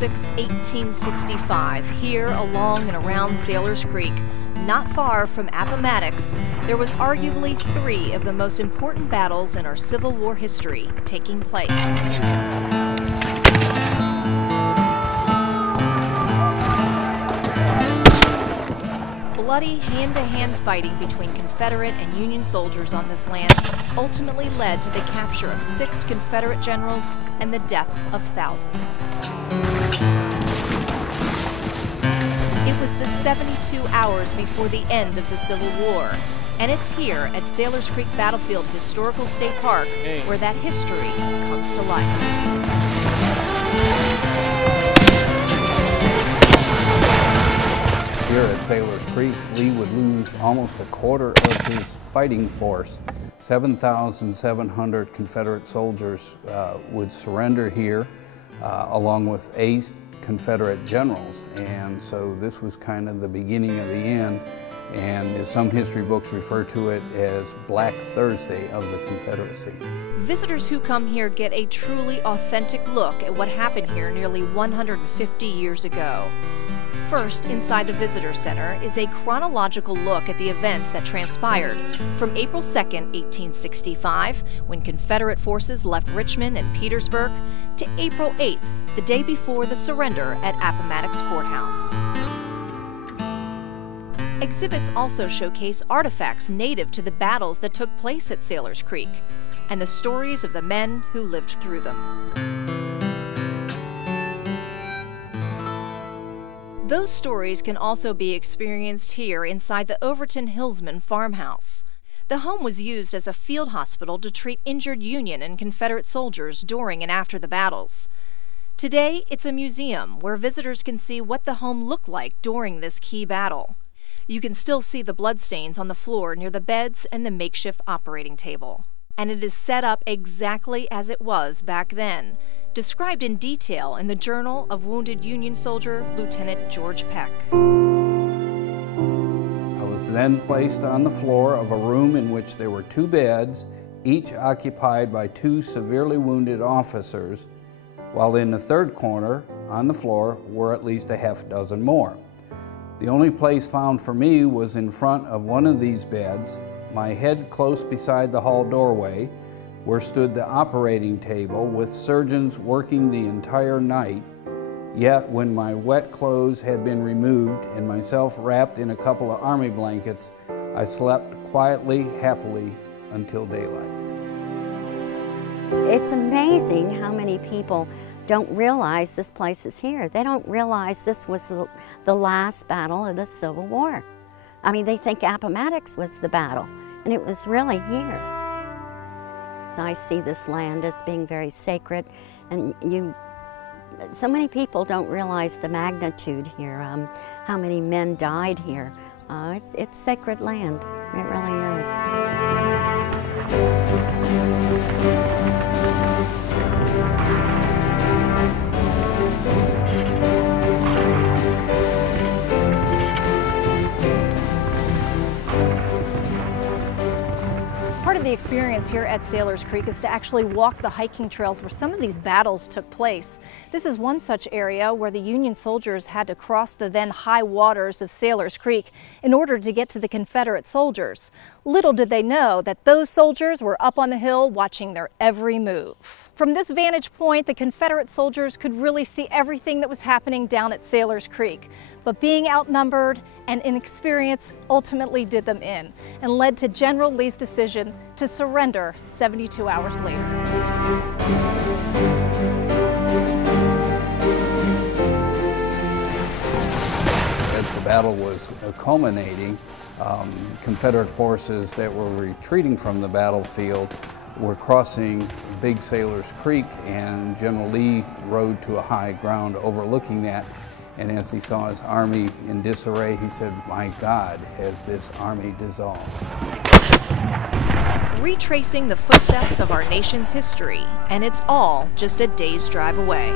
6, 1865, here along and around Sailors Creek, not far from Appomattox, there was arguably 3 of the most important battles in our Civil War history taking place. Bloody hand-to-hand fighting between Confederate and Union soldiers on this land ultimately led to the capture of 6 Confederate generals and the death of thousands. It was the 72 hours before the end of the Civil War, and it's here at Sailors Creek Battlefield Historical State Park where that history comes to life. Here at Sailors Creek, Lee would lose almost a quarter of his fighting force. 7,700 Confederate soldiers would surrender here, along with 8 Confederate generals. And so this was kind of the beginning of the end. And some history books refer to it as Black Thursday of the Confederacy. Visitors who come here get a truly authentic look at what happened here nearly 150 years ago. First, inside the Visitor Center is a chronological look at the events that transpired from April 2nd, 1865, when Confederate forces left Richmond and Petersburg, to April 8th, the day before the surrender at Appomattox Courthouse. Exhibits also showcase artifacts native to the battles that took place at Sailors Creek and the stories of the men who lived through them. Those stories can also be experienced here inside the Overton Hillsman farmhouse. The home was used as a field hospital to treat injured Union and Confederate soldiers during and after the battles. Today, it's a museum where visitors can see what the home looked like during this key battle. You can still see the bloodstains on the floor near the beds and the makeshift operating table. And it is set up exactly as it was back then, described in detail in the Journal of Wounded Union Soldier Lieutenant George Peck. I was then placed on the floor of a room in which there were 2 beds, each occupied by 2 severely wounded officers, while in the third corner on the floor were at least a half-dozen more. The only place found for me was in front of one of these beds, my head close beside the hall doorway, where stood the operating table with surgeons working the entire night. Yet when my wet clothes had been removed and myself wrapped in a couple of army blankets, I slept quietly, happily until daylight. It's amazing how many people don't realize this place is here. They don't realize this was the last battle of the Civil War. I mean, they think Appomattox was the battle, and it was really here. I see this land as being very sacred, and so many people don't realize the magnitude here, how many men died here. It's sacred land, it really is. Part of the experience here at Sailors Creek is to actually walk the hiking trails where some of these battles took place. This is one such area where the Union soldiers had to cross the then high waters of Sailors Creek in order to get to the Confederate soldiers. Little did they know that those soldiers were up on the hill watching their every move. From this vantage point, the Confederate soldiers could really see everything that was happening down at Sailors Creek. But being outnumbered and inexperienced ultimately did them in and led to General Lee's decision to surrender 72 hours later. As the battle was culminating, Confederate forces that were retreating from the battlefield were crossing Big Sailors Creek, and General Lee rode to a high ground overlooking that. And as he saw his army in disarray, he said, "My God, has this army dissolved?" Retracing the footsteps of our nation's history, and it's all just a day's drive away.